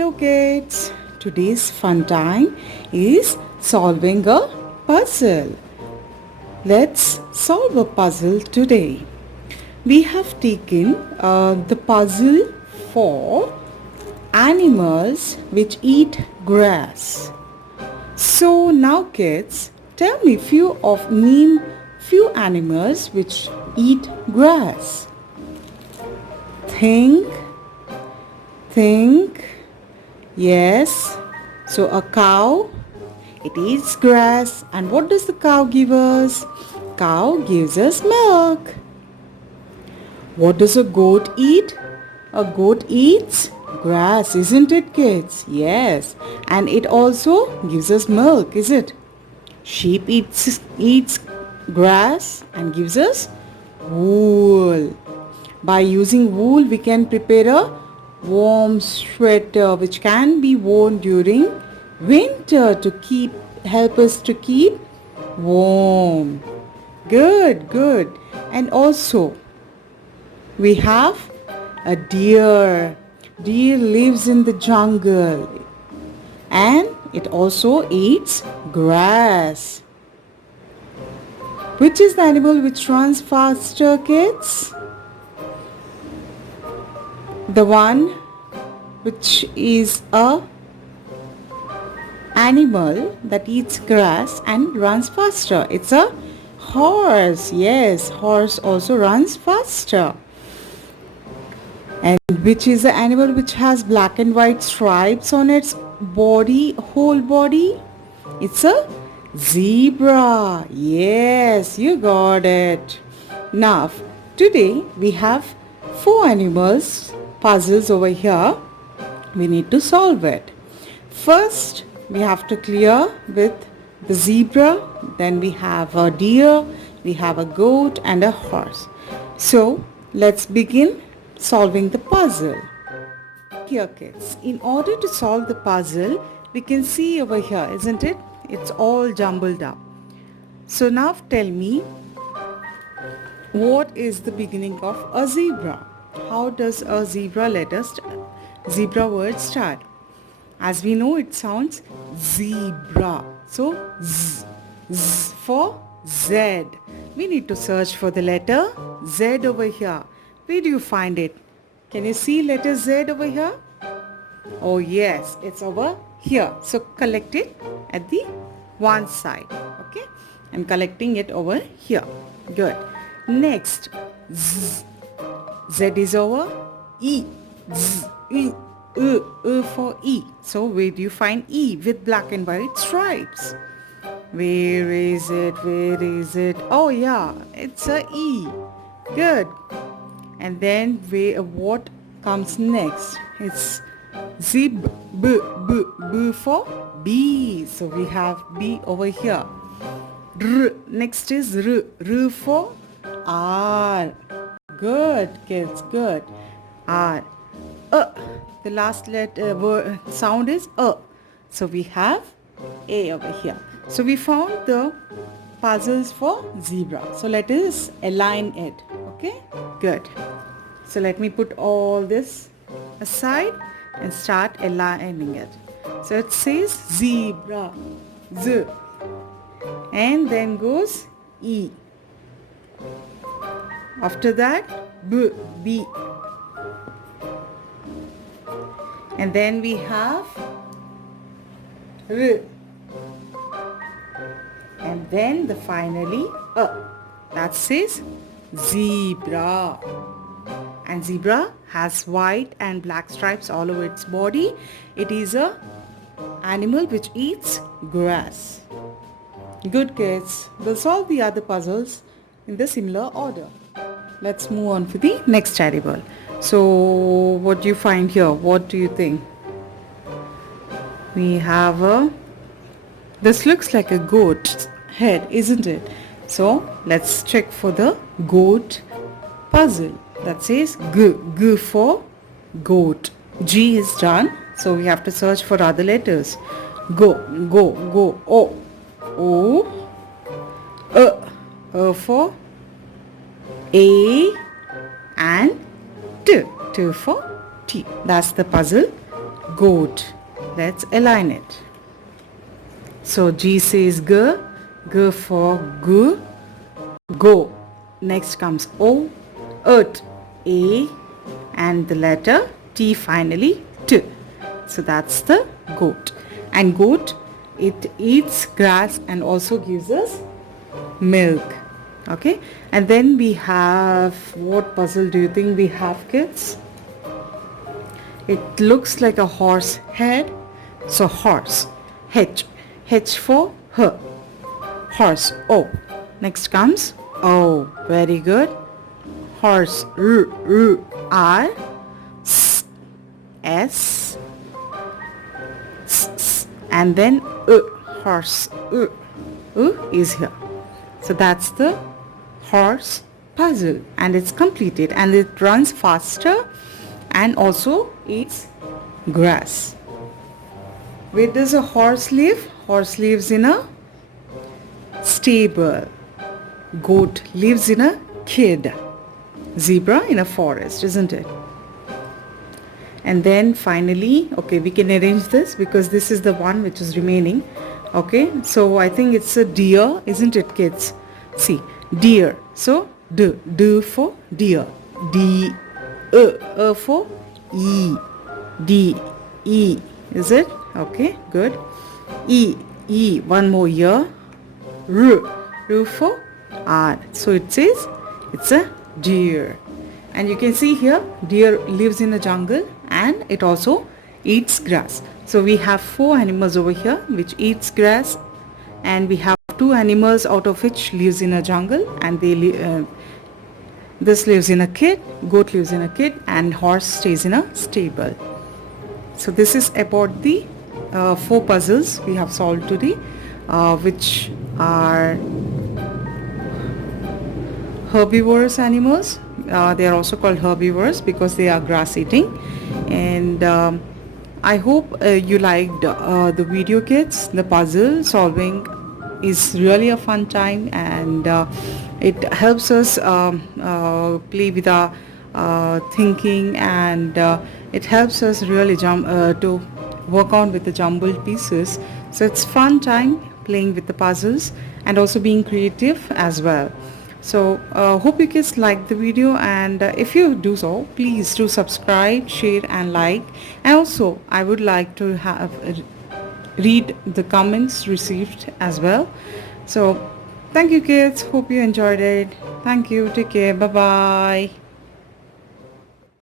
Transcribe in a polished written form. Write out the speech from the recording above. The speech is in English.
Hello kids, today's fun time is solving a puzzle. Let's solve a puzzle today. We have taken the puzzle for animals which eat grass. So now kids, tell me name few animals which eat grass. Think, think. Yes. So a cow, it eats grass. And what does the cow give us? Cow gives us milk. What does a goat eat? A goat eats grass, isn't it, kids? Yes. And it also gives us milk, is it? Sheep eats grass and gives us wool. By using wool, we can prepare a warm sweater which can be worn during winter to help us to keep warm. Good. And also we have a deer. Deer lives in the jungle and it also eats grass. Which is the animal which runs faster, kids? The one which is a animal that eats grass and runs faster. It's a horse. Yes, horse also runs faster. And which is the animal which has black and white stripes on its body, whole body? It's a zebra. Yes, you got it. Now, today we have 4 animals puzzles over here. We need to solve it. First, we have to clear with the zebra. Then we have a deer, we have a goat and a horse. So, let's begin solving the puzzle. Here kids, in order to solve the puzzle, we can see over here, isn't it? It's all jumbled up. So now tell me, what is the beginning of a zebra? How does a zebra zebra word start? As we know, it sounds zebra. So z for Z. We need to search for the letter Z over here. Where do you find it? Can you see letter Z over here? Oh yes, it's over here. So collect it at the one side. Okay? I'm collecting it over here. Good. Next, Z. Z is over E. Z, E, for E. So where do you find E with black and white stripes? Where is it? Oh yeah, it's a E. Good. And then what comes next? It's Z, B for B. So we have B over here. R. Next is R for R. Good kids, good. R. The last letter sound is So we have A over here. So we found the puzzles for zebra. So let us align it. Okay? Good. So let me put all this aside and start aligning it. So it says zebra. Z. And then goes E. After that, B. And then we have R. And then finally that says zebra. And zebra has white and black stripes all over its body. It is a animal which eats grass. Good kids. We'll solve the other puzzles in the similar order. Let's move on to the next animal. So what do you find here? What do you think? We have this looks like a goat head, isn't it? So let's check for the goat puzzle. That says G for goat. G is done. So we have to search for other letters. Go. O. For A and T. T for T. That's the puzzle goat. Let's align it. So G says G, G for G, go. Next comes O, ut, A, and the letter T finally, T. So that's the goat. And goat, it eats grass and also gives us milk. Okay, and then we have, what puzzle do you think we have, kids? It looks like a horse head. So horse, H, H for her, horse, O. Next comes O, very good. Horse, R, R, R, S, S, S, and then horse, is here. So that's the horse puzzle, and it's completed, and it runs faster and also eats grass. Where does a horse live? Horse lives in a stable. Goat lives in a kid. Zebra in a forest, isn't it? And then finally, okay, we can arrange this because this is the one which is remaining. Okay, so I think it's a deer, isn't it, kids? See, deer. So D for deer. D, for E. D, E. Is it? Okay, good. E, one more here. R for R. So it says it's a deer. And you can see here, deer lives in a jungle and it also eats grass. So we have 4 animals over here which eats grass, and we have 2 animals out of which lives in a jungle, and they this lives in a kid, goat lives in a kid, and horse stays in a stable. So this is about the 4 puzzles we have solved today, which are herbivorous animals. They are also called herbivores because they are grass eating. And I hope you liked the video, kids. The puzzle solving is really a fun time, and it helps us play with our thinking, and it helps us really to work on with the jumbled pieces. So it's fun time playing with the puzzles and also being creative as well. So hope you guys like the video, and if you do so, please do subscribe, share and like. And also I would like to have read the comments received as well. So thank you, kids. Hope you enjoyed it. Thank you. Take care. Bye bye.